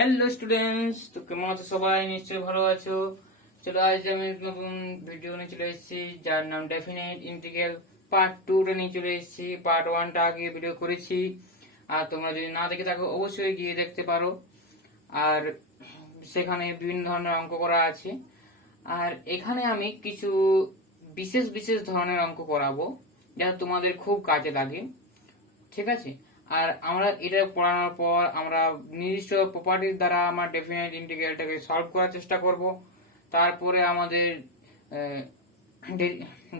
Hello students, তো কেমন আছো সবাই? নিশ্চয়ই ভালো আছো। চলো আজ আমি নতুন ভিডিও নিয়ে চলে এসেছি, যার নাম ডেফিনেট ইন্টিগ্রাল পার্ট 2টা নিয়ে চলে এসেছি। পার্ট 1টা আগে ভিডিও করেছি, আর তোমরা যদি না দেখে থাকো অবশ্যই গিয়ে দেখতে পারো। আর সেখানে বিভিন্ন ধরনের অঙ্ক করা আছে, আর এখানে আমি কিছু বিশেষ বিশেষ ধরনের অঙ্ক করাবো যা তোমাদের খুব কাজে লাগে, ঠিক আছে? আর আমরা এটা পড়ানোর পর আমরা নির্দিষ্ট প্রপার্টির দ্বারা আমার ডেফিনেট ইন্টিগ্রালটাকে সলভ করার চেষ্টা করব। তারপরে আমাদের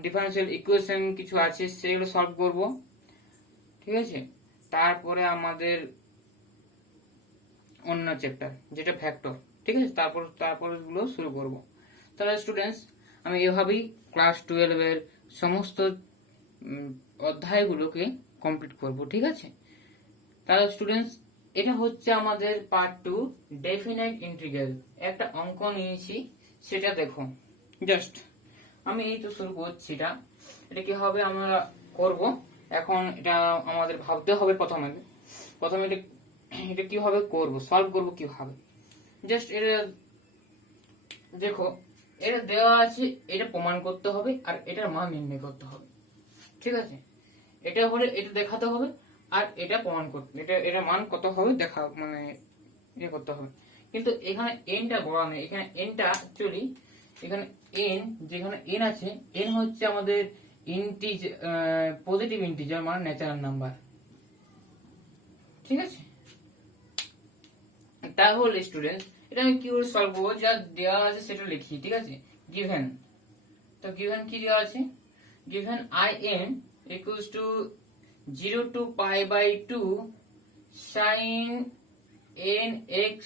ডিফারেন্সিয়াল ইকুয়েশন কিছু আছে সেগুলো সলভ করব, ঠিক আছে? তারপরে আমাদের অন্য চ্যাপ্টার যেটা ফ্যাক্টর, ঠিক আছে, তারপর গুলো শুরু করব। তাহলে স্টুডেন্টস, আমি এভাবেই ক্লাস 12 এর সমস্ত অধ্যায়গুলোকে কমপ্লিট করব, ঠিক আছে? তাহলে স্টুডেন্টস, এটা হচ্ছে আমাদের পার্ট 2 ডেফিনাইট ইন্টিগ্রাল। একটা অঙ্ক নিয়েছি, সেটা দেখো। জাস্ট আমি এই তো শুরু করছি। এটা কি হবে আমরা করব এখন। এটা আমাদের ভাবতে হবে প্রথমে এটা কিভাবে করব, সলভ করব কিভাবে। জাস্ট এটা দেখো, এটা দেওয়া আছে, এটা প্রমাণ করতে হবে আর এটার মান নির্ণয় করতে হবে, ঠিক আছে? এটা হলে এটা দেখাতে হবে, আর এটা প্রমাণ করতে, এটা মান কত হবে দেখা মানে ইয়ে করতে হবে। কিন্তু এখানে এনটা বড় নেই, এখানে এনটা অ্যাকচুয়ালি এখানে এন, যেখানে এন আছে, এন হচ্ছে আমাদের পজিটিভ ইন্টিজার, মানে ন্যাচারাল নাম্বার, ঠিক আছে? তাহলে স্টুডেন্ট, এটা আমি কি করে সলভ করবো? যা দেওয়া আছে সেটা লিখি, ঠিক আছে? গিভেন, তো গিভেন কি দেওয়া আছে? Given I N equals to 0 to pi by 2 sin n x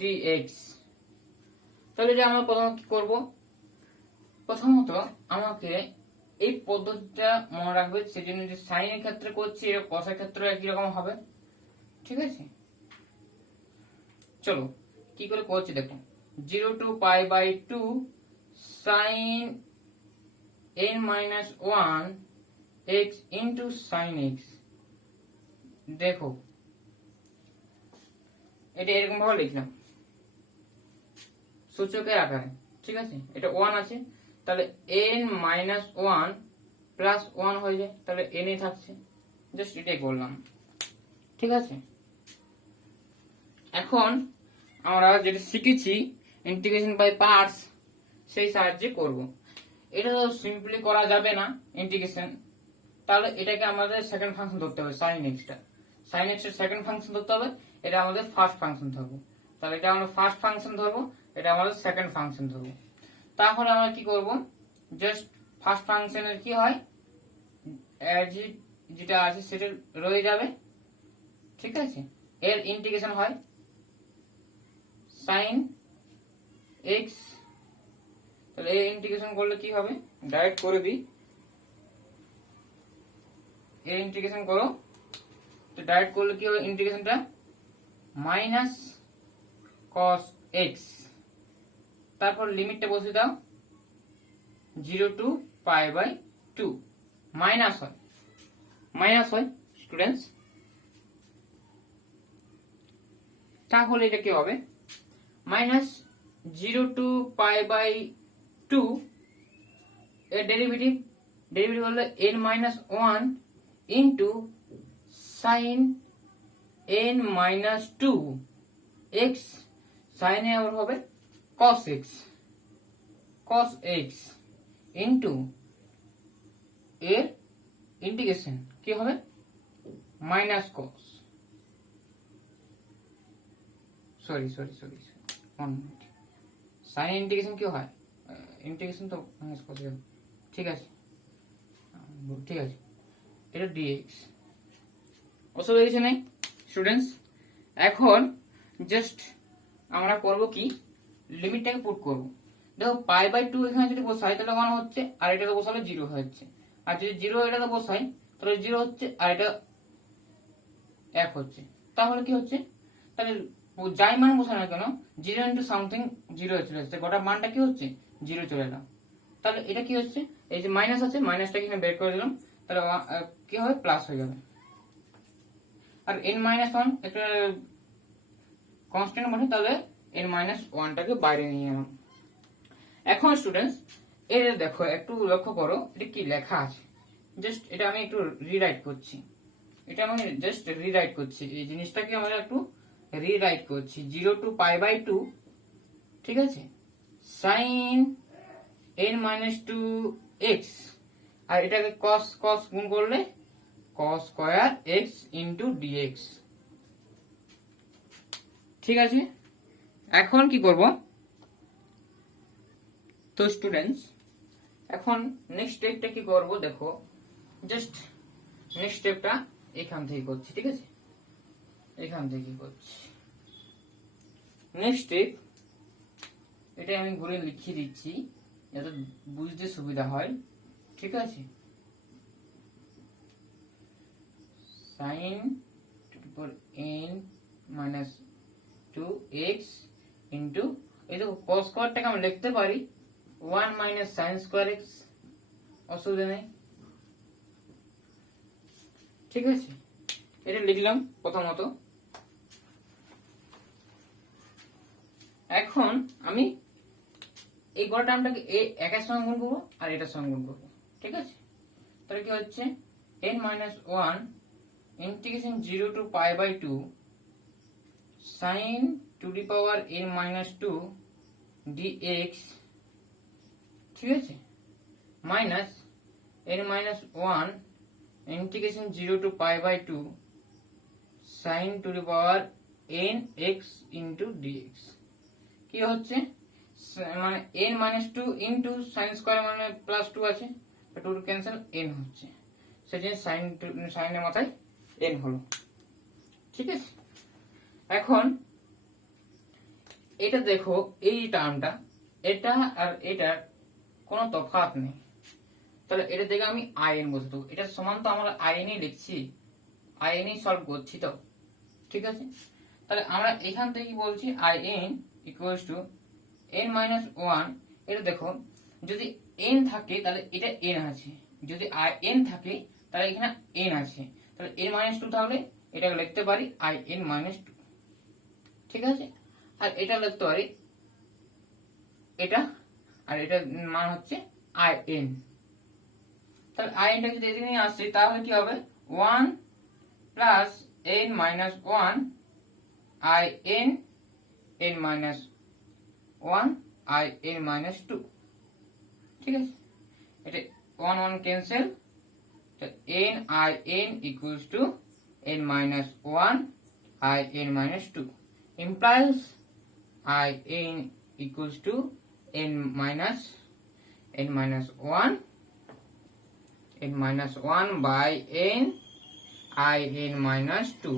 dx। তাহলে যে আমরা প্রথমে কি করব? প্রথমত আমাকে এই পদ্ধতিটা মনে রাখবে, সেজন্য যে সাইন এর ক্ষেত্রে করছি এটা কসের ক্ষেত্রে একই রকম হবে, ঠিক আছে? চলো কি করে করছি দেখো। 0 to pi by 2 sin n minus 1 x into sin x। দেখো এটা এরকম ভাবে লিখলাম সূচকের আকারে, ঠিক আছে? এটা 1 আছে, তাহলে n minus 1 plus 1 হয়ে যায়, তাহলে n এ থাকছে। জাস্ট এটাই করলাম, ঠিক আছে? এখন আমরা যেটা শিখেছি ইন্টিগ্রেশন বাই পার্টস, সেই সাহায্যে করব। এটা তো সিম্পলি করা যাবে না ইন্টিগ্রেশন, তাহলে এটাকে আমাদের সেকেন্ড ফাংশন ধরতে হবে। সাইন এক্সটা, সাইন এক্স এর সেকেন্ড ফাংশন ধরতে হবে, এটা আমাদের ফার্স্ট ফাংশন ধরবো। তাহলে এটা আমরা ফার্স্ট ফাংশন ধরবো, এটা আমাদের সেকেন্ড ফাংশন ধরবো। তাহলে আমরা কি করব? জাস্ট ফার্স্ট ফাংশনের কি হয়, যেটা আছে সেটা রয়ে যাবে, ঠিক আছে? এর ইন্টিগ্রেশন হয় সাইন এক্স। তাহলে এর ইন্টিগ্রেশন করলে কি হবে, ডাইরেক্ট করে দিই, এর ইন্টিগ্রেশন করো। তো ডাইরেক্ট করলে কি হবে ইন্টিগ্রেশনটা, মাইনাস কস এক্স, তারপর লিমিটটা বসিয়ে দাও 0 to pi by 2। মাইনাস হয় স্টুডেন্টস। তাহলে এটা কি হবে, মাইনাস 0 to pi by 2 এর ডেরিভেটিভ হলো n minus 1 into sin n minus 2 x, sin এ আবার হবে cos x into এর ইন্টিগ্রেশন কি হবে, minus cos, sorry 1 minute, sine integration কি হয়, ইন্টিগ্রেশন তো মাইনাস cos হবে, ঠিক আছে? এটা dx। অসুবিধা কিছু নেই স্টুডেন্টস। এখন জাস্ট আমরা করব কি, লিমিটটাকে পুট করব। দেখো পাই বাই 2 এখানে যদি বসাই তাহলে 1 হচ্ছে, আর এটাতে বসালে 0 হচ্ছে। আর যদি 0 এটাতে বসাই তাহলে 0 হচ্ছে, আর এটা 1 হচ্ছে। তাহলে কি হচ্ছে, তাহলে যাই মান বসানো না কেন 0 ইন্টু সামথিং 0 চলে যাচ্ছে, গোটা মানটা কি হচ্ছে 0 চলে এলাম। তাহলে এটা কি হচ্ছে, এই যে মাইনাস আছে, মাইনাসটা এখানে বের করে দিলাম, তাহলে কি হবে, প্লাস হয়ে যাবে। আর n minus 1 একটা কনস্ট্যান্ট বসে তাহলে এন মাইনাস ওয়ানটাকে বাইরে নিয়ে এলাম। এখন স্টুডেন্টস এটা দেখো, একটু লক্ষ্য করো এটা কি লেখা আছে। জাস্ট এটা আমি একটু রিরাইট করছি, এটা আমি জাস্ট রিরাইট করছি, এই জিনিসটাকে আমরা একটু রিরাইট করছি। 0 to π/2, ঠিক আছে, সাইন n মাইনাস 2x, আর এটাকে cos cos গুণ করলে cos square x into dx। ঠিক আছে, এখন কি করব? তো স্টুডেন্টস এখন নেক্সট স্টেপটা কি করব দেখো, জাস্ট নেক্সট স্টেপটা এখান থেকে করছি, ঠিক আছে, এখান থেকে করছি। নেক্সট স্টেপ এটা আমি ঘুরে লিখিয়ে দিচ্ছি যাতে বুঝতে সুবিধা হয়, ঠিক আছে। sin n minus 2x into এই দেখো cos স্কয়ারটাকে আমরা লিখতে পারি 1 মাইনাস sin স্কয়ার x, অসুবিধা নেই, ঠিক আছে। এটা লিখলাম প্রথমত। এখন আমি এই গোটা টার্মটাকে একের সঙ্গে গুণ করবো আর এটার সঙ্গে গুণ করবো, ঠিক আছে। তাহলে কি হচ্ছে n minus 1 integration 0 to π/2 sin to the power n minus 2 dx, ঠিক আছে, minus n minus 1 integration 0 to π/2 sin to the power n x into dx। কি হচ্ছে মানে n minus 2 into sine square মানে প্লাস 2 আছে, 2 ক্যান্সেল, n হচ্ছে, সেজন্য সাইনের মাথায় n হলো, ঠিক আছে। এখন এটা দেখো, এই টার্মটা এটা আর এটার কোনো তফাৎ নেই, তাহলে এটা থেকে আমি in বসে দেবো। এটা সমান তো আমরা in ই লিখছি, in ই সলভ করছি তো, ঠিক আছে। তাহলে আমরা এখান থেকে বলছি in equals to n minus 1। এটা দেখো, যদি n থাকে তাহলে এটা n আছে, যদি n থাকে তাহলে এখানে n আছে, তাহলে n মাইনাস 2 তাহলে এটা লিখতে পারি in মাইনাস 2, ঠিক আছে। আর এটা লিখতে পারি এটা, আর এটা মান হচ্ছে in। তাহলে inটা যদি এদিকে নিয়ে আসছি তাহলে কি হবে 1 plus n minus 1 n minus 1 in minus 2, ঠিক আছে। এটা 1 1 cancel, n equals to n minus 1 in minus 2 implies in equals to n minus 1 by n in minus 2।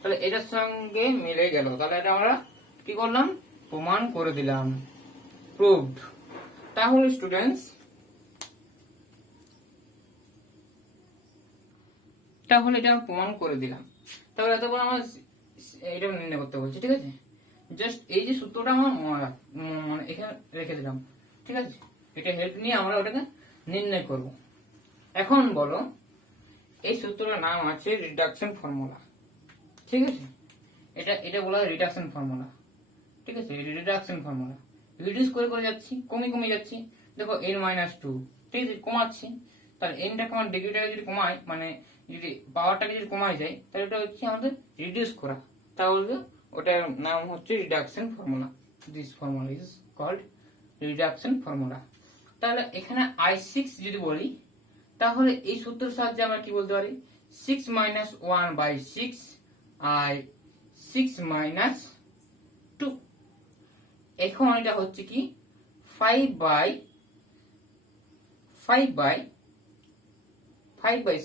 তাহলে এটার সঙ্গে মিলে গেল, তাহলে এটা আমরা কি করলাম, প্রমাণ করে দিলাম, প্রুভড। তাহলে স্টুডেন্টস তাহলে এটা প্রমাণ করে দিলাম, তাহলে এতক্ষণ আমরা এটা নির্ণয় করতে বলছি, ঠিক আছে। জাস্ট এই যে সূত্রটা আমার মানে এখানে রেখে দিলাম, ঠিক আছে। এটা হেল্প নিয়ে আমরা ওটাকে নির্ণয় করব। এখন বলো, এই সূত্রটার নাম আছে রিডাকশন ফর্মুলা, ঠিক আছে। এটা বলা হয় রিডাকশন ফর্মুলা, ঠিক আছে। রিডাকশন ফর্মুলা রিডিউস করে করে যাচ্ছি, কমে যাচ্ছি। দেখো n মাইনাস 2, ঠিক আছে, কমাচ্ছি, তাহলে nটা কমান ডিগ্রিটাকে যদি কমাই, মানে যদি পাওয়ারটাকে যদি কমাই যায়, তাহলে এটা হচ্ছে আমাদের রিডিউস করা, তাহলে ওটার নাম হচ্ছে reduction formula. This formula is called reduction formula. তাহলে এখানে i6 যদি বলি, তাহলে এই সূত্রের সাহায্যে আমরা কি বলতে পারি, 6 মাইনাস 1 বাই 6 6 মাইনাস 2। এখন এটা হচ্ছে কি 5 বাই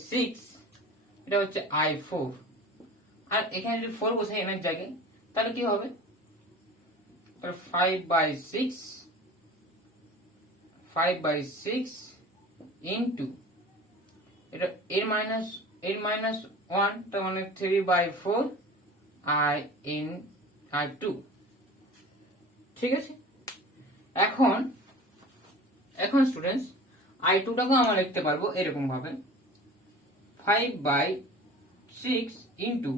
6, এটা হচ্ছে i4, আর এখানে যদি 4 বসাই m এর জায়গায় তাহলে কি হবে, 5 বাই 6 ইন্টু এটা এর মাইনাস 1, তার মানে 3 বাই 4 i2, ঠিক আছে। এখন স্টুডেন্টস i2টাকে আমরা লিখতে পারবো এরকম ভাবে 5 বাই 6 ইন্টু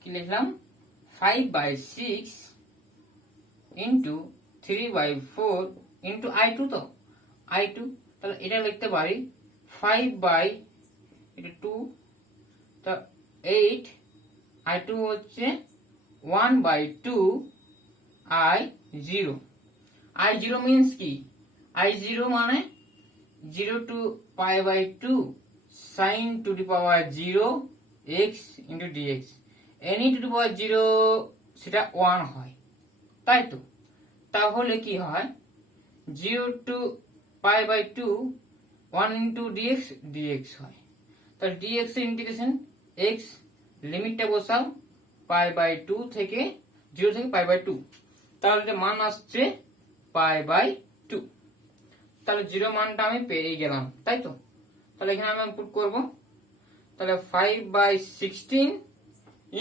কি লিখলাম 5/6 ইন্টু 3/4 ইন্টু I2 তো I2, তাহলে এটা লিখতে পারি 5/2 তো 8, I2 হচ্ছে 1/2 I0। I0 মিন্স কি? I0 মানে 0 to pi/2 sin to the power 0 x into dx, any to the power 0 সেটা 1 হয়, তাই তো? তাহলে কি হয় 0 to pi/2 1 into dx হয়, তাহলে dx এর ইন্টিগ্রেশন x লিমিটটা বসাও pi/2 থেকে 0 থেকে pi/2, তাহলে এটা মান আসছে pi/2। তাহলে 0 মানটা আমি পেয়ে গেলাম, তাই তো? তাহলে এখানে আমি পুট করব, তাহলে 5/16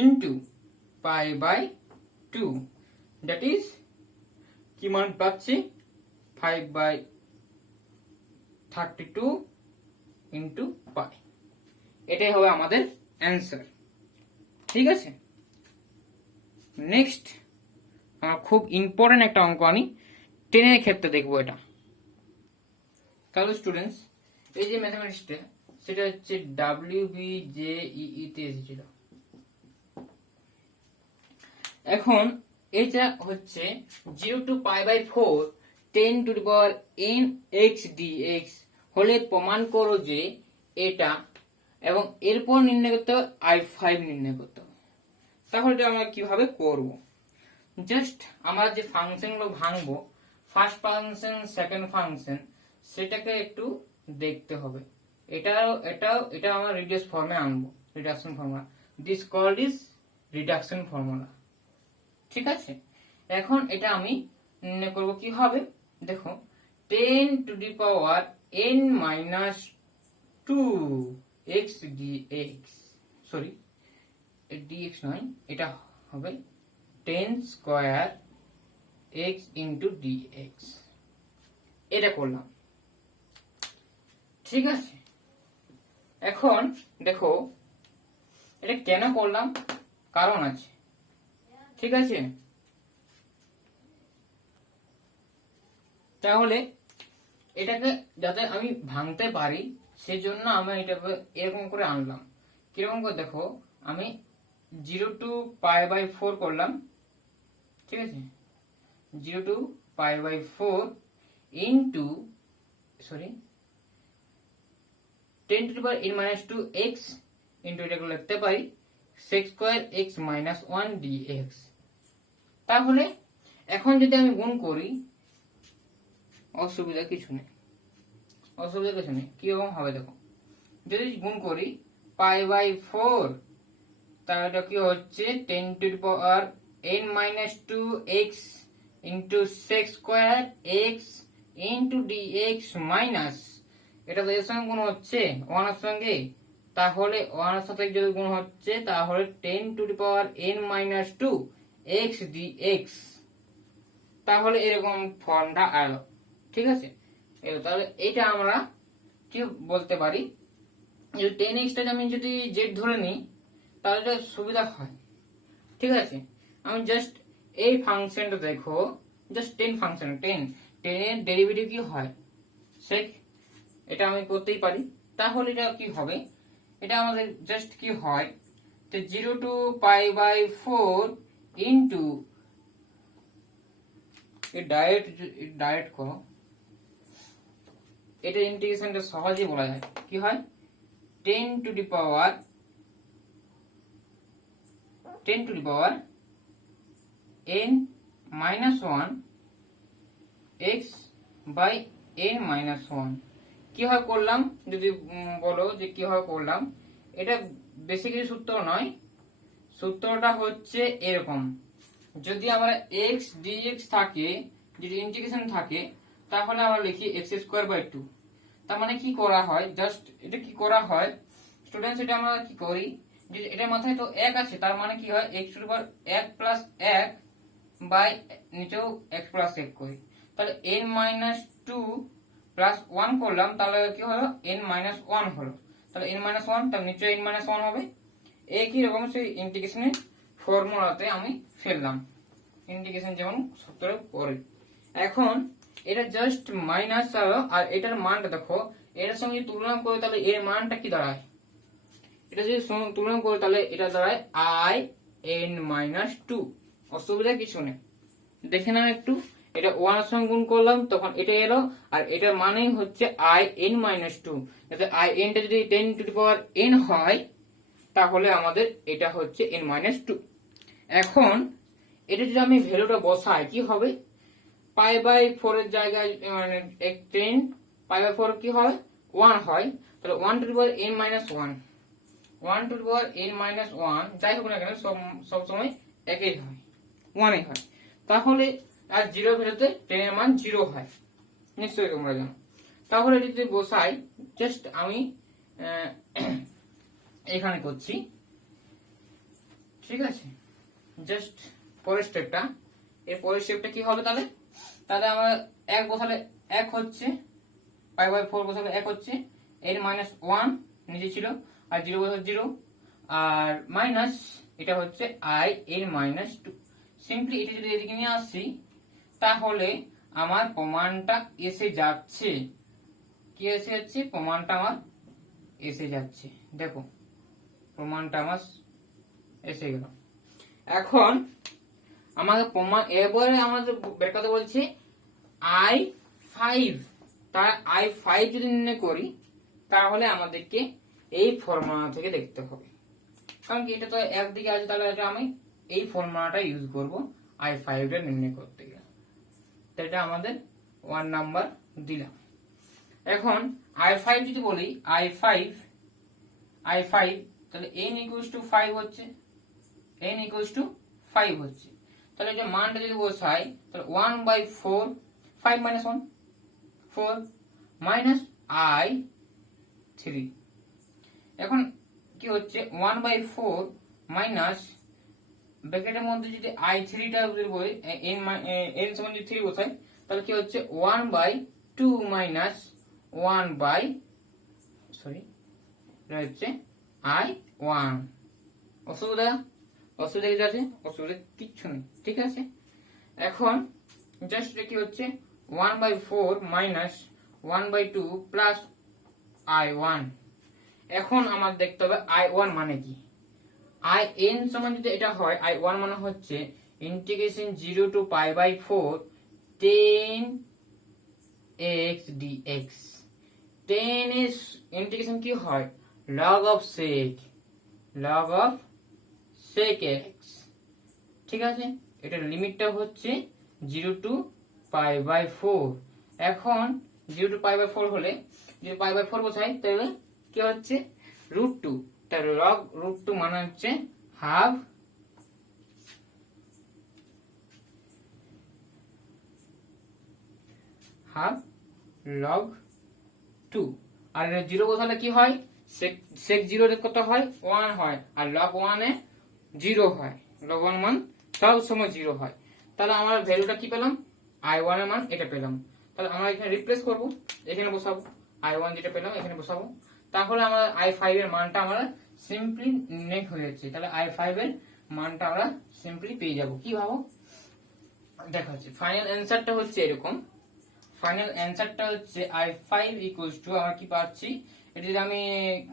ইন্টু pi/2 দ্যাট ইজ কি মান পাচ্ছি 5/32 ইন্টু পাই। এটাই হবে আমাদের অ্যান্সার, ঠিক আছে? নেক্সট আমরা খুব ইম্পর্টেন্ট একটা অঙ্ক আনি, 10 এর ক্ষেত্রে দেখবো এটা। তাহলে স্টুডেন্টস এই যে ম্যাথমেটিক্সটা সেটা হচ্ছে WBJEE তে এসেছিল। এখন এটা হচ্ছে 0 to pi/4 10 to the power n x dx হলে প্রমাণ করো যে এটা, এবং এরপর নির্ণয় করতে হবে I5 নির্ণয় করতে হবে। তাহলে এটা আমরা কিভাবে করব? জাস্ট আমরা যে ফাংশনগুলো ভাঙবো, ফার্স্ট ফাংশন সেকেন্ড ফাংশন, সেটাকে একটু দেখতে হবে। এটা আমরা রিডিউস ফর্মে আনবো, reduction formula. This called is reduction formula, ঠিক আছে? এখন এটা আমি নির্ণয় করব কিভাবে? দেখো 10 to the power n-2 x dx, sorry dx নয়, এটা হবে 10 স্কয়ার x into dx। এটা করলাম, ঠিক আছে? এখন দেখো এটা কেন করলাম, কারণ আছে, ঠিক আছে? তাহলে এটাকে যাতে আমি ভাঙতে পারি সেজন্য আমি এটাকে এরকম করে আনলাম। কিরকম করে দেখো, আমি 0 to pi/4 করলাম, ঠিক আছে? 0 to pi/4 into sorry 10 to the power n-2 x into এটাকে লিখতে পারি sec square x minus 1 dx। তাহলে এখন যদি আমি গুণ করি, অসুবিধা কিছু নেই, কিরকম হবে দেখো, যদি গুণ করি pi/4, তাহলে এটা কি হচ্ছে 10 to the power n-2 x into sec square x into dx minus, এটা তো এর সঙ্গে গুণ হচ্ছে 1 এর সঙ্গে, তাহলে 1 এর সাথে যদি গুণ হচ্ছে তাহলে 10 to the power n-2 x dx, তাহলে এরকম ফর্মটা এলো, ঠিক আছে? তাহলে এটা আমরা কি বলতে পারি, যে 10x টা আমি যদি z ধরে নিই তাহলে এটা সুবিধা হয়, ঠিক আছে? আমি জাস্ট এই ফাংশনটা দেখো, জাস্ট 10 ফাংশন, 10 এর ডেরিভেটিভ কি হয় sec, এটা আমি করতেই পারি। তাহলে এটা কি হবে, এটা আমাদের জাস্ট কি হয়, তো 0 to pi/4 ইন্টু ডাইরেক্ট করো, এটা ইন্টিগ্রেশনটা সহজেই বলা যায়, কি হয় 10 to the power n-1 x by n-1। কিভাবে করলাম যদি বলো যে কিভাবে করলাম, এটা বেশি কিছু সূত্র নয়, সূত্রটা হচ্ছে এরকম, যদি আমরা x dx থাকে, যদি ইন্টিগ্রেশন থাকে, তাহলে আমরা লিখি x²/2। তার মানে কি করা হয়, জাস্ট এটা কি করা হয় স্টুডেন্টস, এটা আমরা কি করি, যে এটার মাথায় তো 1 আছে, তার মানে কি হয় x1 + 1 বাই নিচেও x + 1 করি, তাহলে n-2 প্লাস 1 করলাম, তাহলে কি হলো n-1 হলো, তাহলে n-1 তার নিচে n-1 হবে। একই রকম সেই ইন্টিগ্রেশনের ফর্মুলাতে আমি ফেললাম, ইন্টিগ্রেশন যেমন সূত্রের পরে। এখন এটা জাস্ট মাইনাস, আর এটার মানটা দেখো, এটার সঙ্গে যদি তুলনা করে তাহলে এর মানটা কি দাঁড়ায়, এটা যদি তুলনা করে তাহলে এটা দাঁড়ায় আই এন মাইনাস টু। অসুবিধা কিছু নেই, দেখে নাও একটু। এটা 1 এর সঙ্গে গুণ করলাম তখন এটা এলো, আর এটার মানেই হচ্ছে আই এন মাইনাস টু। যাতে আই এনটা যদি 10 টু দি পাওয়ার n হয় তাহলে আমাদের এটা হচ্ছে n মাইনাস টু। এখন এটা যদি আমি ভ্যালুটা বসাই কি হবে, পাই বাই 4 এর জায়গায় মানে 10 পাই বাই 4 কি হয় 1 হয়, তাহলে 1 to the power n minus 1, 1 to the power n minus 1 যাই হোক না কেন সব সময় একই হয়, 1 হয়। তাহলে আর 0 ভ্যালুতে 10 এর মান 0 হয়, নিশ্চয়ই তোমরা জানো। তাহলে এটা যদি বসাই, জাস্ট আমি এখানে করছি, ঠিক আছে। জাস্ট পরের স্টেপটা, এর পরের স্টেপটা কি হবে তাহলে, তাহলে আমরা 1 বসালে 1 হচ্ছে, পাই বাই 4 বসালে 1 হচ্ছে, n মাইনাস 1 নিচে ছিল, আর 0 বসালে 0, আর মাইনাস এটা হচ্ছে i n মাইনাস 2। সিম্পলি এটা যদি এদিকে নিয়ে আসি তাহলে আমার প্রমাণটা এসে যাচ্ছে। কি এসে যাচ্ছে, প্রমাণটা আমার এসে যাচ্ছে, দেখো প্রমাণটা আমার এসে গেল। এখন আমাকে প্রমাণ, এবারে আমাদের বের করতে বলছে i5, তার i5 যদি নির্ণয় করি তাহলে আমাদেরকে এই ফর্মুলা থেকে দেখতে হবে, কারণ কি এটা তো একদিকে আছে, তাহলে এটা আমি এই ফর্মুলাটা ইউজ করব i5 টা নির্ণয় করতে গেলে। তো এটা আমাদের 1 নাম্বার দিলাম। এখন i5 যদি বলি i5 তাহলে n equals to 5 হচ্ছে, n equals to 5 হচ্ছে, তাহলে এটা মানটা যদি বসাই তাহলে 1 by 4, 5 minus 1 4 minus i3। এখন কি হচ্ছে 1 by 4 minus ব্র্যাকেটের মধ্যে যদি i3 টা যদি বলি n সমান যদি 3 বসাই তাহলে কি হচ্ছে 1 by 2 minus 1 by এটা হচ্ছে i1। অসুবিধা কিছু আছে, অসুবিধা কিচ্ছু নেই, ঠিক আছে। এখন জাস্ট এটা কি হচ্ছে 1 by 4 minus 1 by 2 plus i1। এখন আমার দেখতে হবে i1 মানে কি, in সমান যদি এটা হয় i1 মানে হচ্ছে integration 0 to pi by 4 10x dx। 10 এর ইন্টিগ্রেশন কি হয় log of sec x, ঠিক আছে। এটার লিমিটটা হচ্ছে 0 to pi by 4। এখন 0 to pi by 4 হলে যদি pi by 4 বসাই তাহলে কি হচ্ছে √2, তাহলে log √2 মানে হচ্ছে হাফ log 2। আর 0 বসালে কি হয় sec 0 এর কত হয় 1 হয়, আর log 1 এ 0 হয়, log 1 মান সব সময় 0 হয়। তাহলে আমরা ভ্যালুটা কি পেলাম, i1 এর মান এটা পেলাম। তাহলে আমরা এখানে রিপ্লেস করব, এখানে বসাবো i1 যেটা পেলাম এখানে বসাবো, তাহলে আমরা i5 এর মানটা আমরা সিম্পলি নির্ণয় হয়ে যাচ্ছে। তাহলে i5 এর মানটা আমরা সিম্পলি পেয়ে যাব। কি ভাবো, দেখা যাচ্ছে ফাইনাল অ্যানসারটা হচ্ছে এরকম। ফাইনাল অ্যানসারটা হচ্ছে i5 ইকুয়ালস টু, আমরা কি পাচ্ছি এটা যদি আমি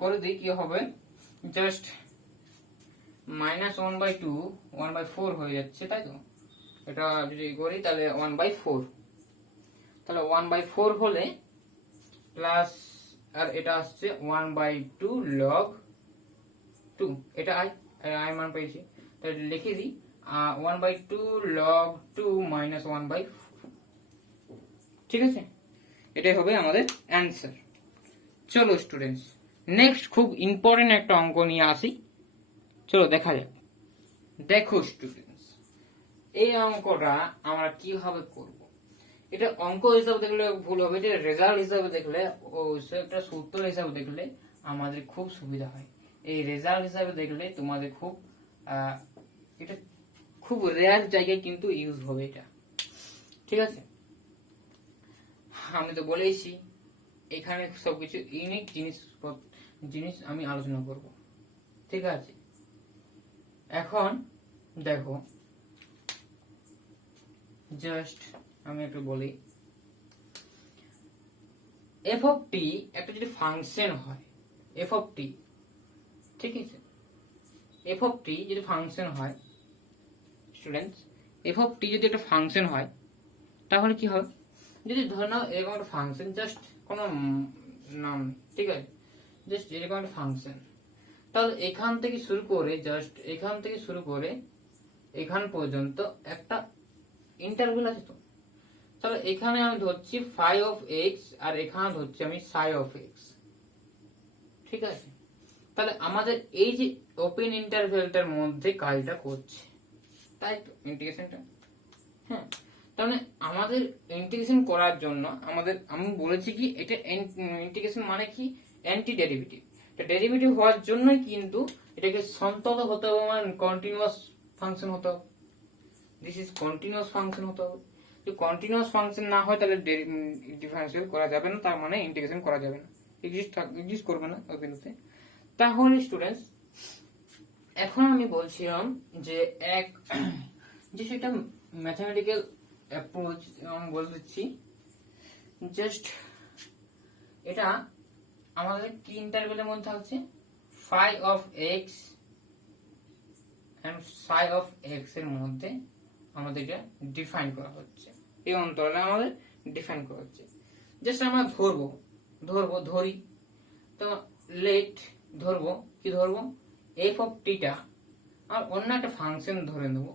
করে দিই কি হবে, জাস্ট -1/2 1/4 হয়ে যাচ্ছে, তাই তো। এটা যদি করি তাহলে 1/4, তাহলে 1/4 হলে প্লাস আর এটা আসছে 1/2 log 2, এটা i মান পেয়েছি, তাহলে লিখে দিই 1/2 log 2 minus 1/4, ঠিক আছে। এটাই হবে আমাদের অ্যান্সার। চলো স্টুডেন্টস, নেক্সট খুব ইম্পর্টেন্ট একটা অঙ্ক নিয়ে আসি, চলো দেখা যাক। দেখো স্টুডেন্টস, এই অঙ্কটা আমরা কিভাবে করব, এটা অঙ্ক হিসাবে দেখলে ভুল হবে, এটা রেজাল্ট হিসাবে দেখলে ও সেটা সূত্র হিসাবে দেখলে আমাদের খুব সুবিধা হয়। এই রেজাল্ট হিসাবে দেখলে তোমাদের খুব এটা খুব রেয়ার জায়গায় কিন্তু ইউজ হবে এটা, ঠিক আছে। আমি তো বলেইছি এখানে সবকিছু ইউনিক জিনিস আমি আলোচনা করব, ঠিক আছে। এখন দেখো জাস্ট আমি একটু বলি, এফ অফ টি একটা যদি ফাংশন হয়, এফ অফ টি, ঠিক আছে, এফ অফ টি যদি ফাংশন হয় স্টুডেন্টস, এফ অফ টি যদি একটা ফাংশন হয় তাহলে কি হবে, যদি ধরে নাও এরকম একটা ফাংশন, জাস্ট কোনো নাম, ঠিক আছে, জাস্ট এরকম একটা ফাংশন, তাহলে এখান থেকে শুরু করে, জাস্ট এখান থেকে শুরু করে এখান পর্যন্ত একটা ইন্টারভেল আছে তো, তাহলে এখানে আমি ধরছি ফাই অফ এক্স আর এখানে ধরছি আমি সাই অফ এক্স, ঠিক আছে, তাহলে আমাদের এই যে ওপেন ইন্টারভেলটার মধ্যে কাজটা করছে, তাই তো ইন্টিগ্রেশনটা। হ্যাঁ, তাহলে আমাদের ইন্টিগ্রেশন করার জন্য আমাদের, আমি বলেছি কি এটা ইন্টিগ্রেশন মানে কি, অ্যান্টি ডেরিভেটিভ, ডেরিভেটিভ হওয়ার জন্যই কিন্তু এটাকে সন্তত হতে হবে, মানে কন্টিনিউয়াস ফাংশন হতে হবে, দিস ইজ কন্টিনিউয়াস ফাংশন হতে হবে, যদি কন্টিনিউয়াস ফাংশন না হয় তাহলে ডিফারেন্সিয়েট করা যাবে না, তার মানে ইন্টিগ্রেশন করা যাবে না, এক্সিস্ট করবে না ওপেনতে। তাহলে স্টুডেন্টস এখন আমি বলছিলাম যে যে সেটা ম্যাথমেটিক্যাল অ্যাপ্রোচ আমি বলে দিচ্ছি, জাস্ট এটা আমাদের কি ইন্টারভেলের মধ্যে থাকছে, phi of x and Sai of x এর মধ্যে আমাদের এটা ডিফাইন করা হচ্ছে, এই অন্তরালে আমাদের ডিফাইন করা হচ্ছে, জাস্ট আমরা ধরি, তো লেট ধরবো, কি ধরবো, এফ অফ টিটা আর অন্য একটা ফাংশন ধরে নেবো,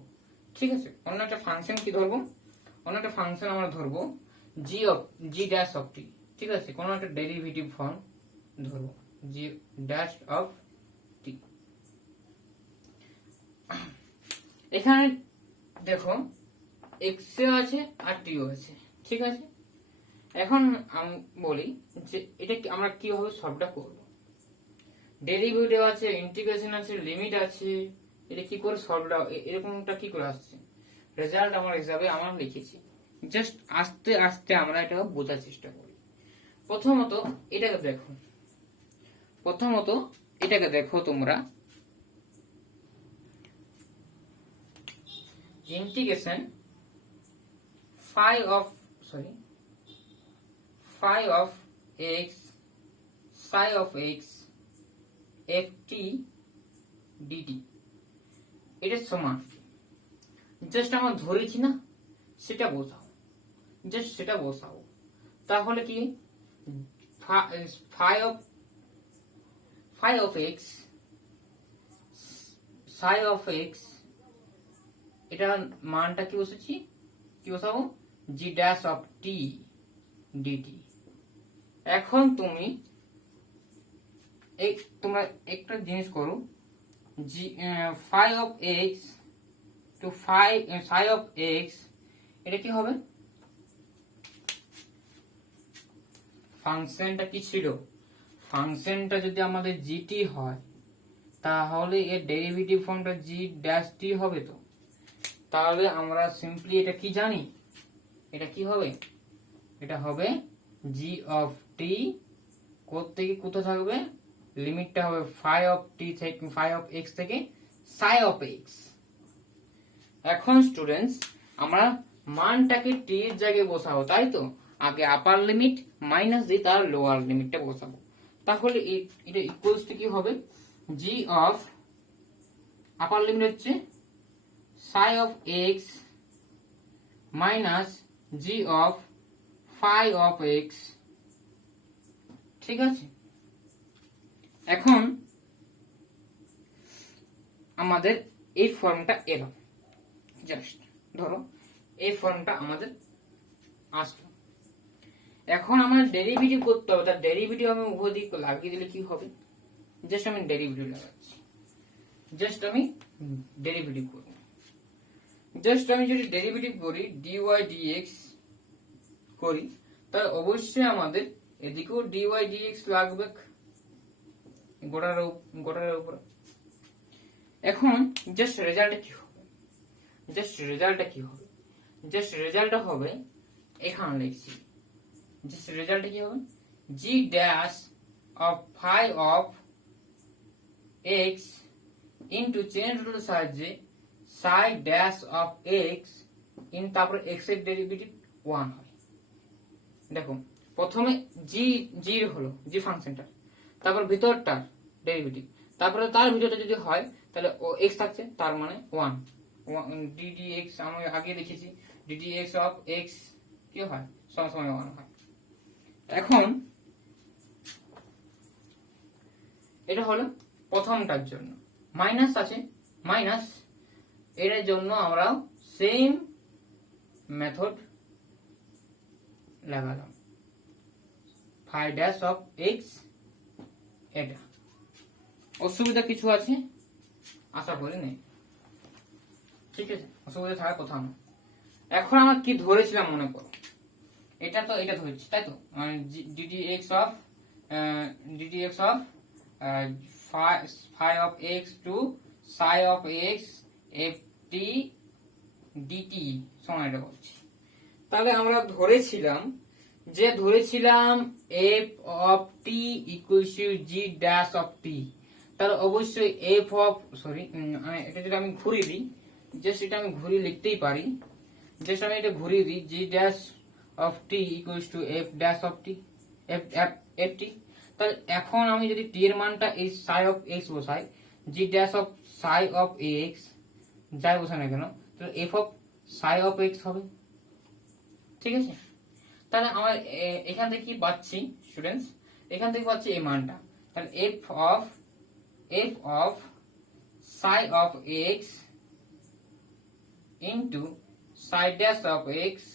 ঠিক আছে, অন্য একটা ফাংশন কি ধরবো, অন্য একটা ফাংশন আমরা ধরবো জি ড্যাশ অফ টি, ঠিক আছে, কোনো একটা ডেরিভেটিভ ফর্ম ধরবো জি ড্যাশ অফ টি। এখানে দেখো এক্স আছে আর টিও আছে, ঠিক আছে, এখন আমি বলি যে এটা আমরা কিভাবে সবটা করবো, ডেরিভেটিভ আছে, ইন্টিগ্রেশন আছে, লিমিট আছে, এটা কি করে সলভটা এরকমটা কি করে আসছে, রেজাল্ট আমার হিসাবে আমরা লিখেছি, জাস্ট আস্তে আস্তে আমরা এটা বোঝার চেষ্টা করি। প্রথমত এটাকে দেখো তোমরা, integration phi of x psi of x f t dt, এটা সমান, জাস্ট আমরা ধরেছি না সেটা বসাও, জাস্ট সেটা বসাও, তাহলে কি phi of x psi of x, এটা মানটা কি বসাবো জি ড্যাশ অফ টি ডিটি। এখন তোমরা একটা জিনিস করো, জি phi of x to psi of x, এটা কি হবে, ফাংশনটা কি ছিল, ফাংশনটা যদি আমাদের জিটি হয় তাহলে এর ডেরিভেটিভ ফর্মটা জি ড্যাশ টি হবে, তো তাহলে আমরা সিম্পলি এটা কি জানি, এটা কি হবে, এটা হবে জি অফ টি, থেকে কোথায় থাকবে, লিমিটটা হবে ফাই অফ টি থেকে, ফাই অফ এক্স থেকে সাই অফ এক্স। এখন স্টুডেন্টস আমরা মানটাকে টি এর জায়গায় বসাবো, তাই তো, আগে আপার লিমিট মাইনাস দিয়ে তার লোয়ার লিমিটটা বসাবো, তাহলে এটা ইকুয়ালস টু কি হবে, জি অফ আপার লিমিট হচ্ছে psi of x minus g of phi of x, ঠিক আছে। এখন আমাদের এই ফর্মটা এলো, জাস্ট ধরো এই ফর্মটা আমাদের আসলো, এখন আমার ডেরিভেটিভ করতে হবে, তার ডেরিভেটিভ আমি উভয় দিক লাগিয়ে দিলে কি হবে, জাস্ট আমি ডেরিভেটিভ লাগাচ্ছি, জাস্ট আমি ডেরিভেটিভ করব, জাস্ট আমি যদি ডেরিভেটিভ করি ডিওয়াই ডিএক্স করি, তাহলে অবশ্যই আমাদের এদিকেও ডিওয়াই ডিএক্স লাগবে গোটার উপর। এখন জাস্ট রেজাল্টটা কি হবে, জাস্ট রেজাল্টটা হবে এখানে লিখছি, জাস্ট রেজাল্টটা কি হবে, g dash of phi of x into chain রুলের সাহায্যে psi dash of x in তারপরে এক্স এর ডেরিভেটিভ 1 হয়। দেখো প্রথমে জি জি হলো জি ফাংশনটা, তারপর ভিতরটার ডেরিভেটিভ, তারপরে তার ভিতরটা যদি হয় তাহলে ও এক্স থাকছে, তার মানে 1 ডিডি এক্স আমি আগে লিখেছি, ডিডি এক্স অফ এক্স কি হয় সমান সমান 1 হয়। এখন এটা হলো প্রথমটার জন্য, মাইনাস আছে মাইনাস, এর জন্য আমরা সেম মেথড লাগালাম, ফাই ড্যাশ অফ এক্স। এটা অসুবিধা কিছু আছে আশা করি নেই, ঠিক আছে, অসুবিধা থাকার কথা না। এখন আমরা কি ধরেছিলাম মনে করো, এটা তো এটা ধরেছি তাই তো, d d x of phi of x to psi of x f t d t সমান এটা বলছি। তাহলে আমরা ধরেছিলাম f of t equals to g dash of t, তাহলে অবশ্যই এফ অফ সরি এটা যদি আমি ঘুরিয়ে দিই, জাস্ট এটা আমি ঘুরিয়ে লিখতেই পারি, জাস্ট আমি এটা ঘুরিয়ে দিই, g dash of t equals to f dash of t f t. তাহলে এখন আমি যদি টি এর মানটা এই সাই অফ এক্স বসাই, জি dash of Sai of x যাই বসাই না কেন, তাহলে f of Sai of x হবে, ঠিক আছে। তাহলে আমরা এখান থেকে কি পাচ্ছি স্টুডেন্টস, এখান থেকে পাচ্ছি এই মানটা, তাহলে f of Sai of x into Sai dash of x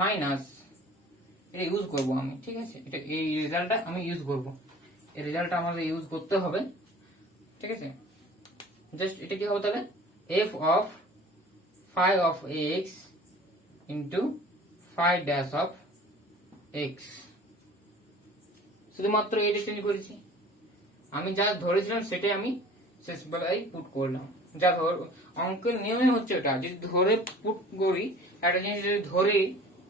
minus, এটা ইউজ করব আমি, ঠিক আছে, এটা এই রেজাল্টটা আমি ইউজ করব, এই রেজাল্টটা আমাদের ইউজ করতে হবে, ঠিক আছে। জাস্ট এটা কি হবে তাহলে f of phi of x into phi dash of x, শুধুমাত্র এটা চেঞ্জ করেছি, আমি যা ধরেছিলাম সেটাই আমি শেষ বেলায় পুট করলাম। যা অঙ্কের নিয়মে হচ্ছে ওটা, যদি ধরে পুট করি একটা জিনিস যদি ধরে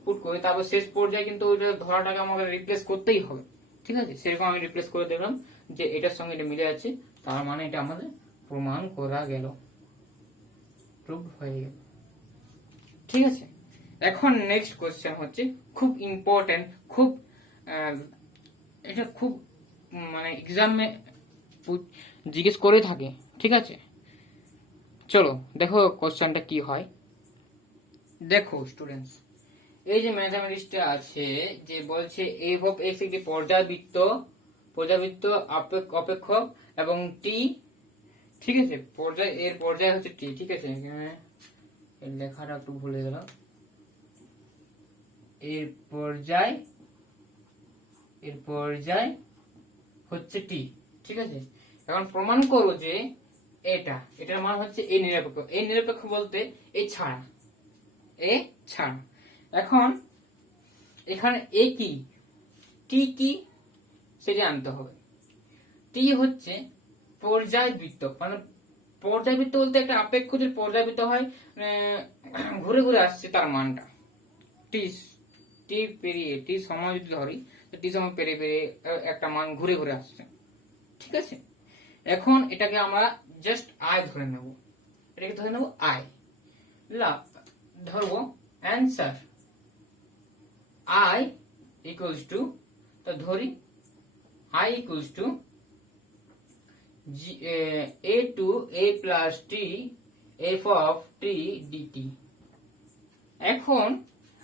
পুট করি তারপর শেষ পর্যায়ে কিন্তু ওইটা ধরাটাকে আমাকে রিপ্লেস করতেই হবে, ঠিক আছে। সেরকম আমি রিপ্লেস করে দেখলাম যে এটার সঙ্গে এটা মিলে যাচ্ছে, তার মানে এটা আমাদের প্রমাণ করা গেল, প্রুভ হয়ে গেল, ঠিক আছে। এখন নেক্সট কোশ্চেন হচ্ছে খুব ইম্পর্টেন্ট, খুব এটা খুব মানে এক্সামে জিজ্ঞেস করে থাকে, ঠিক আছে। চলো দেখো কোশ্চেনটা কি হয়। দেখো স্টুডেন্টস, এই যে ম্যাথমেটিক্সটা আছে যে বলছে এফ অফ এক্স একটি পর্যাবৃত্ত অপেক্ষক এবং টি, ঠিক আছে, এর পর্যায় হচ্ছে টি, ঠিক আছে, লেখাটা একটু ভুলে গেলাম, এর পর্যায় হচ্ছে টি, ঠিক আছে। এখন প্রমাণ করো যে এটার মান হচ্ছে এ নিরপেক্ষ, এই নিরপেক্ষ বলতে এই ছাড়া, এ ছাড়া। এখন এখানে এ কি টি কি সেটা আনতে হবে। টি হচ্ছে পর্যায়বৃত্ত, মানে পর্যায়বৃত্ত বলতে একটা আপেক্ষ যে পর্যায়বৃত্ত হয় ঘুরে ঘুরে আসছে তার মানটা, টি পেরিয়ে টি সময় যদি ধরি টি সময় পেরিয়ে পেরিয়ে একটা মান ঘুরে ঘুরে আসছে, ঠিক আছে। এখন এটাকে আমরা জাস্ট আই ধরে নেব, এটাকে ধরে নেব আই, ধরবো অ্যান্সার আই ইকুয়ালস টু, তো ধরি I equals to a to a plus t f of t dt. এখন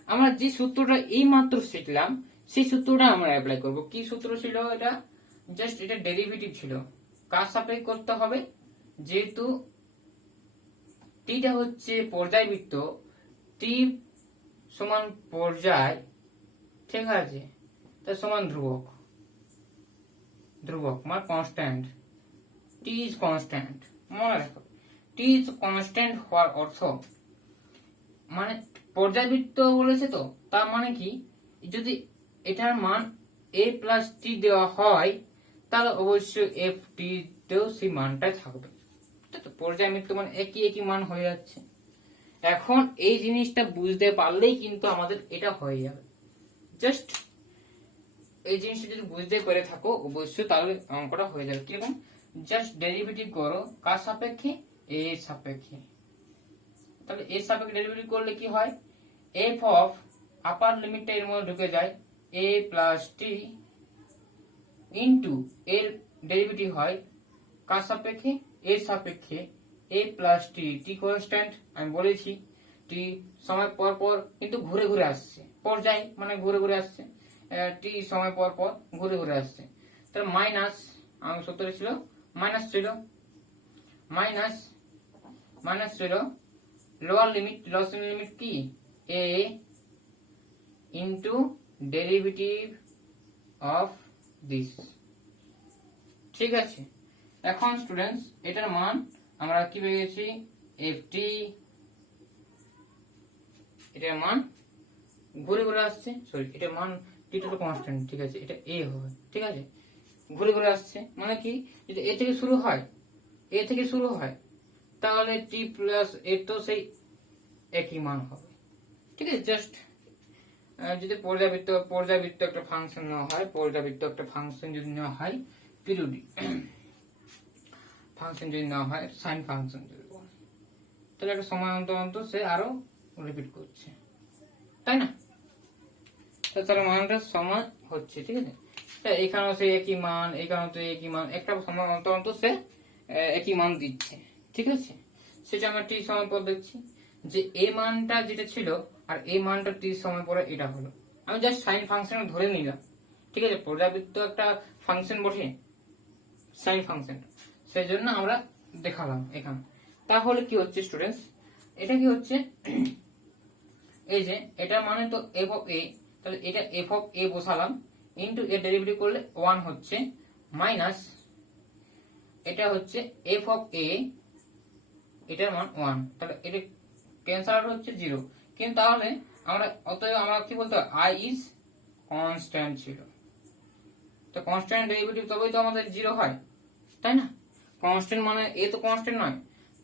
আমরা যে সূত্রটা এই মাত্র শিখলাম সেই সূত্রটা আমরা অ্যাপ্লাই করব। কি সূত্র ছিল এটা, জাস্ট এটা ডেরিভেটিভ ছিল, কার সাপেক্ষে করতে হবে, যেহেতু টিটা হচ্ছে পর্যায়বৃত্ত, টি সমান পর্যায়, ঠিক আছে, তার সমান ধ্রুবক মানে কনস্ট্যান্ট, টি ইজ কনস্ট্যান্ট, মনে রাখো টি ইজ কনস্ট্যান্ট হওয়ার অর্থ মানে পর্যায়বৃত্ত বলেছে তো, তার মানে কি যদি এটার মান a প্লাস টি দেওয়া হয় তাহলে অবশ্যই এফ টি তেও সেই মানটাই থাকবে, তো পর্যায়বৃত্ত মানে একই মান হয়ে যাচ্ছে। এখন এই জিনিসটা বুঝতে পারলেই কিন্তু আমাদের এটা হয়ে যাবে, জাস্ট এই জিনিসটা যদি বুঝতে পেরে থাকো অবশ্যই তাহলে অঙ্কটা হয়ে যাবে। কিরকম, জাস্ট ডেরিভেটিভ করো কার সাপেক্ষে, এ সাপেক্ষে, তাহলে এর সাপেক্ষে ডেরিভেটিভ করলে কি হয়, এফ অফ আপার লিমিটটা এর মধ্যে ঢুকে যায় এ প্লাস টি ইন্টু এর ডেরিভেটিভ হয় কার সাপেক্ষে, এর সাপেক্ষে এ প্লাস টি, টি কনস্ট্যান্ট আমি বলেছি, টি সময় পর পর কিন্তু ঘুরে ঘুরে আসছে, পর্যায় মানে ঘুরে ঘুরে আসছে, টি সময় পর পর ঘুরে ঘুরে আসছে। তাহলে মাইনাস, আমার সূত্রে ছিল মাইনাস ছিল, মাইনাস মাইনাস ছিল লোয়ার লিমিট, লস লিমিট কি এ ইন্টু ডেরিভেটিভ অফ দিস। ঠিক আছে, এখন স্টুডেন্টস এটার মান আমরা কি পেয়ে গেছি, এফ টি, এটার মান ঘুরে ঘুরে আসছে, সরি এটার মান টি তো কনস্ট্যান্ট, ঠিক আছে এটা এ হবে, ঠিক আছে ঘুরে ঘুরে আসছে মানে কি, যদি এ থেকে শুরু হয়, এ থেকে শুরু হয় তাহলে টি প্লাস এ তো সেই একই মান হবে, ঠিক আছে। জাস্ট যদি পর্যাবৃত্ত একটা ফাংশন নেওয়া হয়, পর্যাবৃত্ত একটা ফাংশন যদি নেওয়া হয়, পিরিয়ডিক ফাংশন যদি নেওয়া হয়, সাইন ফাংশন যদি, তাহলে একটা সময় অন্তর অন্তর সে আরো রিপিট করছে, তাই না, তাহলে মানটা সমান হচ্ছে, ঠিক আছে। এখানেও সে একই মান, এখানেও তো একই মান, একটা সময় অন্তর অন্তর সে একই মান দিচ্ছে, ঠিক আছে। সেটা আমরা টি সময় পর দেখছি যে এই মানটা যেটা ছিল আর এই মানটা টি সময় পরে এটা হলো, আমি জাস্ট সাইন ফাংশন ধরে নিলাম, ঠিক আছে। পর্যাবৃত্ত একটা ফাংশন বটে সাইন ফাংশন, সেই জন্য আমরা দেখালাম এখানে। তাহলে কি হচ্ছে স্টুডেন্টস, এটা কি হচ্ছে, এই যে এটা মানে তো এফ অফ এ, তাহলে এটা এফ অফ এ বসালাম, ইন্টু এর ডেরিভেটিভ করলে 1 হচ্ছে, মাইনাস এটা হচ্ছে এফ অফ এ, এটার মান 1, তাহলে এটা ক্যান্সেল আউট হচ্ছে 0, কিন্তু তাহলে আমরা অতএব আমরা কি বলতে হয়, আই ইজ কনস্ট্যান্ট ছিল, তো কনস্ট্যান্ট ডেরিভেটিভ তবেই তো আমাদের 0 হয়, তাই না। কনস্ট্যান্ট মানে এ তো কনস্ট্যান্ট নয়,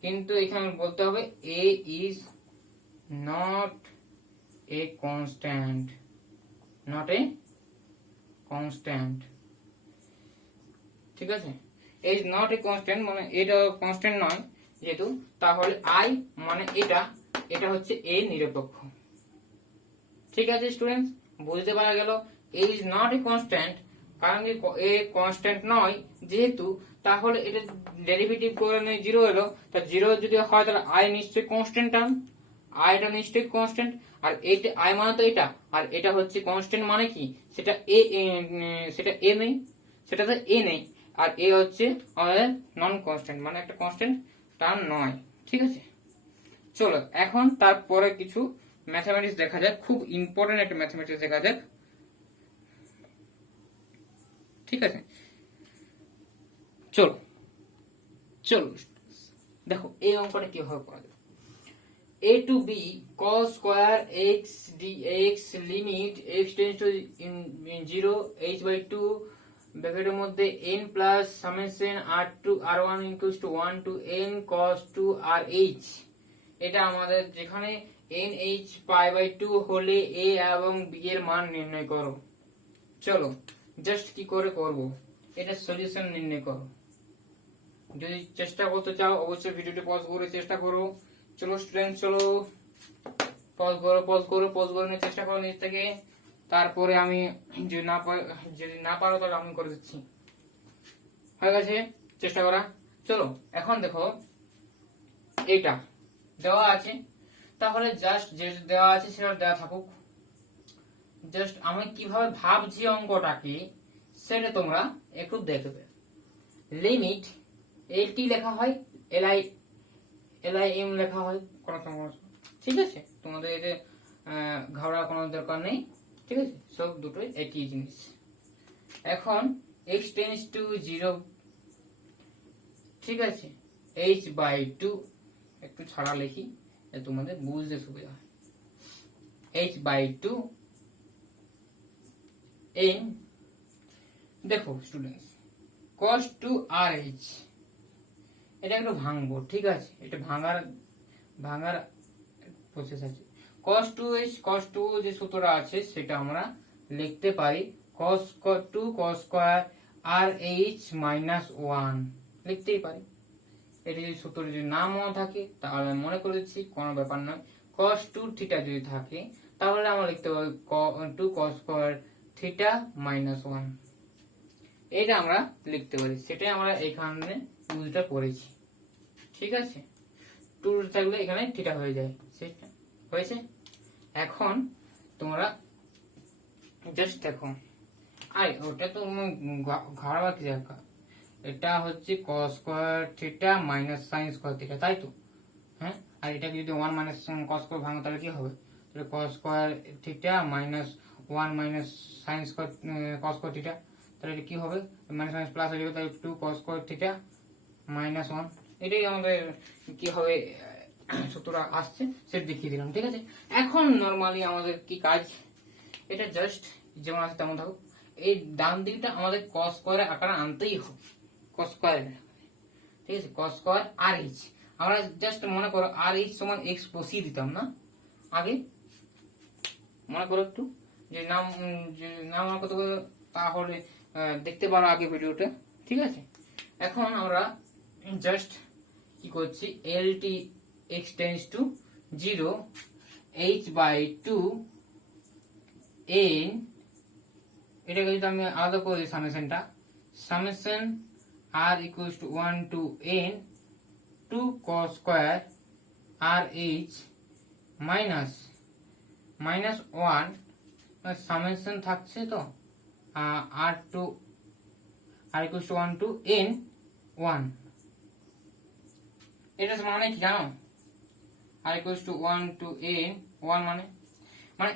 কিন্তু এখানে বলতে হবে a is not a constant, not a constant, ঠিক আছে। ইজ নট এ কনস্ট্যান্ট মানে এটা কনস্ট্যান্ট নয় যেহেতু, তাহলে আই মানে এটা, এটা হচ্ছে এ নিরপেক্ষ, ঠিক আছে স্টুডেন্টস, বুঝতে পারা গেল ইজ নট এ কনস্ট্যান্ট, কারণ এ কনস্ট্যান্ট নয় যেহেতু, তাহলে এটা ডেরিভেটিভ করে 0 এলো, তা 0 যদি হয় তাহলে আই নিশ্চয়ই কনস্ট্যান্ট টার্ম, আইটা নিশ্চয়ই কনস্ট্যান্ট, আর এইটা আই মানে তো এটা, আর এটা হচ্ছে কনস্ট্যান্ট মানে কি, সেটা সেটা এ নেই, সেটাতে এ নেই, আর এ হচ্ছে আমাদের নন কনস্ট্যান্ট মানে একটা কনস্ট্যান্ট টার্ম নয়, ঠিক আছে। চলো এখন তারপরে কিছু ম্যাথমেটিক্স দেখা যাক, খুব ইম্পর্টেন্ট একটা ম্যাথমেটিক্স দেখা যাক, ঠিক আছে। চলো চলো দেখো এই অঙ্কটা কিভাবে করা যায়, a to b cos square x dx limit x tends to 0 h by 2 ব্র্যাকেটের মধ্যে n plus summation r2 r1 equals to 1 to n cos 2 rh, এটা আমাদের যেখানে nh পাই বাই 2 হলে a এবং b এর মান নির্ণয় করো। চলো জাস্ট কি করে করব, এটা সলিউশন নির্ণয় করো। যদি চেষ্টা করতে চাও অবশ্যই ভিডিওটি পজ করে চেষ্টা করো। চলো স্টুডেন্ট চলো পজ করে নিয়ে চেষ্টা করো নিজ থেকে, তারপরে আমি যদি না পারো তাহলে আমি করে দিচ্ছি। হয়ে গেছে চেষ্টা করা। চলো এখন দেখো এইটা দেওয়া আছে, তাহলে জাস্ট যে দেওয়া আছে সেটা দেওয়া থাকুক, জাস্ট আমি কিভাবে ভাবছি অঙ্কটাকে সেটা তোমরা একটু দেখবে। লিমিট এলটি লেখা হয়, এলআইএম লেখা হয় কোনো সময়, ঠিক আছে। তোমাদের এতে ঘাবড়া কোনো দরকার নেই, ঠিক আছে, সব দুটোই একই জিনিস। এখন x টেন্ডস টু 0, ঠিক আছে, h বাই 2 একটু ছাড়া লিখি তোমাদের বুঝতে সুবিধা হয়, h বাই 2 n, দেখো স্টুডেন্টস cos 2 rh, এটা একটু ভাঙবো, ঠিক আছে, এটা ভাঙার প্রসেস আছে। cos 2 যে সূত্রটা আছে সেটা আমরা লিখতে পারি cos 2 cos স্কয়ার rh - 1 লিখতেই পারি, এটি যদি সূত্র যদি না মনে থাকে তাহলে মনে করে দিচ্ছি, কোনো ব্যাপার নয়। cos 2 থিটা যদি থাকে তাহলে আমরা লিখতে পারি 2 cos স্কয়ার থিটা মাইনাস 1। এটা আমরা লিখতে পারি, সেটাই আমরা এখানে ইউজটা করেছি। ঠিক আছে, 2 থাকলে এখানে থিটা হয়ে যায়, সেটা হয়েছে। এখন তোমরা জাস্ট দেখো, আরে ওটা তো ঘাড়া কি দেখা, এটা হচ্ছে cos square theta minus sin square theta, তাই তো? হ্যাঁ, আর এটাকে যদি 1 মাইনাস cos করে ভাঙো তাহলে কি হবে? তাহলে cos square theta minus 1 minus sin square cos square theta, তাহলে এটা কি হবে? মাইনাস মাইনাস প্লাস হয়ে যাবে, তাহলে 2 cos স্কয়ার থিটা মাইনাস 1। এটাই আমাদের কি হবে সূত্রটা আসছে, সেটা দেখিয়ে দিলাম। ঠিক আছে, এখন নরমালি আমাদের কি কাজ, এটা জাস্ট যেমন আছে তেমন থাকুক। এই ডান দিকটা আমাদের cos স্কয়ারের আকারে আনতেই হবে, cos স্কয়ারের। ঠিক আছে, cos স্কয়ার আর এইচ, আমরা জাস্ট মনে করো আর এইচ সমান x বসিয়ে দিতাম না আগে, মনে করো একটু যে নাম মনে করতে পারো, তাহলে দেখতে পারো আগে ভিডিওটা। ঠিক আছে, এখন আমরা জাস্ট কি করছি, lt x tends to 0 h/2 n, এটাকে যদি আমি আলাদা করে দিই সামেশনটা, summation r equals to 1 to n 2 cos square r h minus 1 summation থাকছে তো r equals to 1 to n 1। এটা মানে কি জানো, r equals to 1 to n 1 মানে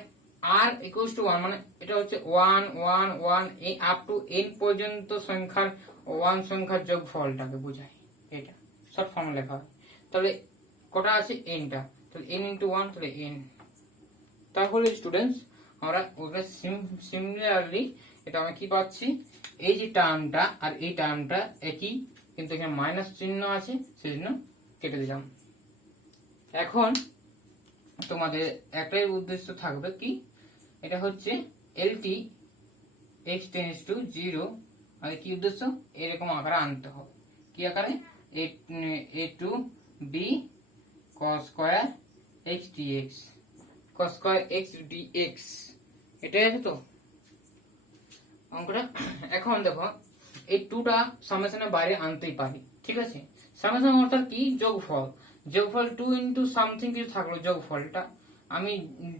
r ইকুয়ালস টু 1 মানে এটা হচ্ছে 1 1 1 এই আপ টু n পর্যন্ত সংখ্যার 1 সংখ্যার যোগফলটাকে বোঝায়। এটা শর্ট ফর্ম লেখা হয়। তাহলে কটা আছে n টা, তাহলে n ইনটু 1, তাহলে n। তাহলে স্টুডেন্টস আমরা ওটা সিমিলারলি এটা আমরা কি পাচ্ছি, এই যে টার্মটা আর এই টার্মটা একই, কিন্তু এখানে মাইনাস চিহ্ন আছে, সেজন্য কেটে দিলাম। এখন তোমাদের একটাই উদ্দেশ্য থাকবে কি, এটা হচ্ছে lt x টেন্ডস টু 0, আর কি উদ্দেশ্য, এরকম আকারে আনতে হবে। কি আকারে, a2b cos square x dx, cos square x dx, এটাই আছে তো অঙ্কটা। এখন দেখো এই 2টা সামেশনের বাইরে আনতেই পারি। ঠিক আছে, সামেশন অর্থাৎ কি, যোগফল। যোগফল 2 ইনটু সামথিং কিছু থাকলো, যোগফলটা আমি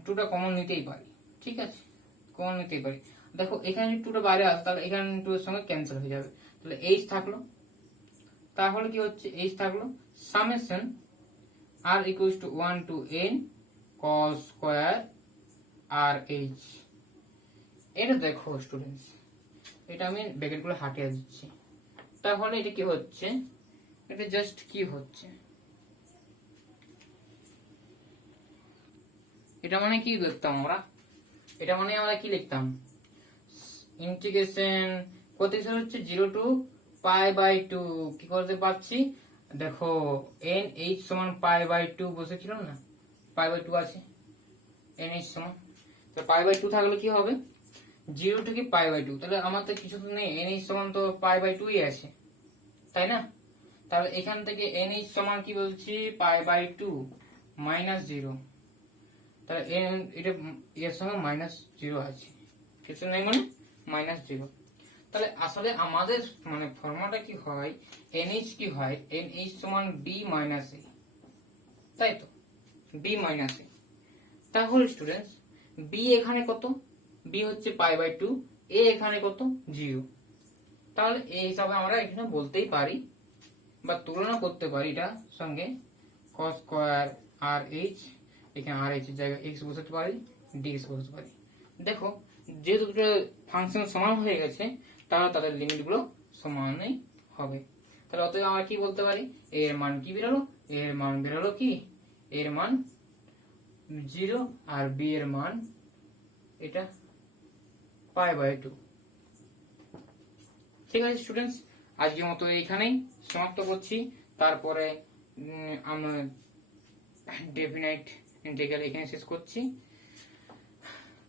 2টা কমন নিতেই পারি। ঠিক আছে, কমন নিতেই পারি। দেখো এখানে 2টা বাইরে আসে, তাহলে এখানে 2 এর সঙ্গে ক্যান্সেল হয়ে যাবে, তাহলে h থাকলো। তাহলে কি হচ্ছে, h থাকলো summation r equals to 1 to n cos square r h। এটা দেখো স্টুডেন্টস, এটা আমি ব্র্যাকেটগুলো হাটিয়ে দিচ্ছি। তাহলে এটা কি হচ্ছে, এটা জাস্ট কি হচ্ছে, এটা মানে কি লিখতাম আমরা, এটা মানে আমরা কি লিখতাম, ইন্টিগ্রেশন কত হচ্ছে 0 টু π/2, কি করতে পারছি, দেখো n h সমান π/2 বসেছিল না, π/2 আছে, n h সমান, তো π/2 থাকলে কি হবে, 0 থেকে π/2, তাহলে আমার তো কিছু তো নেই, n h সমান তো π/2 ই আছে, তাই না? তাহলে এখান থেকে n h সমান কি বলছি, π/2 মাইনাস 0, তাহলে এটা এর সঙ্গে মাইনাস 0 আছে, কিছু নেই মানে মাইনাস 0। তাহলে আসলে আমাদের মানে ফর্মুলাটা কি হয়, nh কি হয়, nh সমান b মাইনাস a, তাই তো, b মাইনাস a। তাহলে স্টুডেন্টস b এখানে কত, b হচ্ছে π/2, a এখানে কত 0, তাহলে এই হিসাবে আমরা এখানে বলতেই পারি বা তুলনা করতে পারি এটার সঙ্গে, cos স্কয়ার rh, এখানে rh এর জায়গায় x বসাতে পারি, dx বসাতে পারি। দেখো যেহেতু দুটো ফাংশন সমান হয়ে গেছে, তাহলে তাদের লিমিটগুলো সমানই হবে। তাহলে অতএব আমরা কি বলতে পারি, এর মান কি বেরোলো, এর মান বেরোলো কি, এর মান 0, আর b এর মান এটা π/2। ঠিক আছে স্টুডেন্টস, আজকের মতো এইখানেই সমাপ্ত করছি। তারপরে আমরা ডেফিনাইট ইন্টিগ্রাল এখানে শেষ করছি।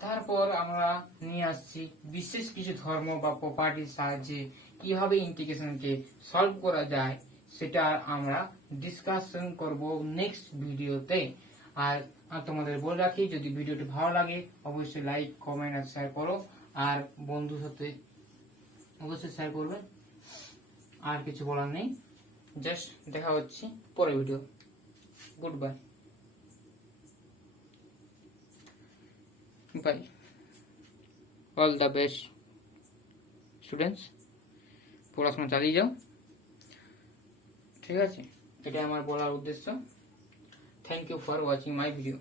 তারপর আমরা নিয়ে আসছি বিশেষ কিছু ধর্ম বা প্রপার্টির সাহায্যে কিভাবে ইন্টিগ্রেশনকে সলভ করা যায়, সেটা আমরা ডিসকাশন করব নেক্সট ভিডিওতে। আর তোমাদের বলে রাখি, যদি ভিডিওটি ভালো লাগে অবশ্যই লাইক, কমেন্ট আর শেয়ার করো, আর বন্ধুর সাথে অবশ্যই শেয়ার করবে। আর কিছু বলার নেই, জাস্ট দেখা হচ্ছে পরের video. Good bye bye, all the best students, পড়াশোনা চালিয়ে যাও, ঠিক আছে? এটা আমার বলার উদ্দেশ্য। Thank you for watching my video.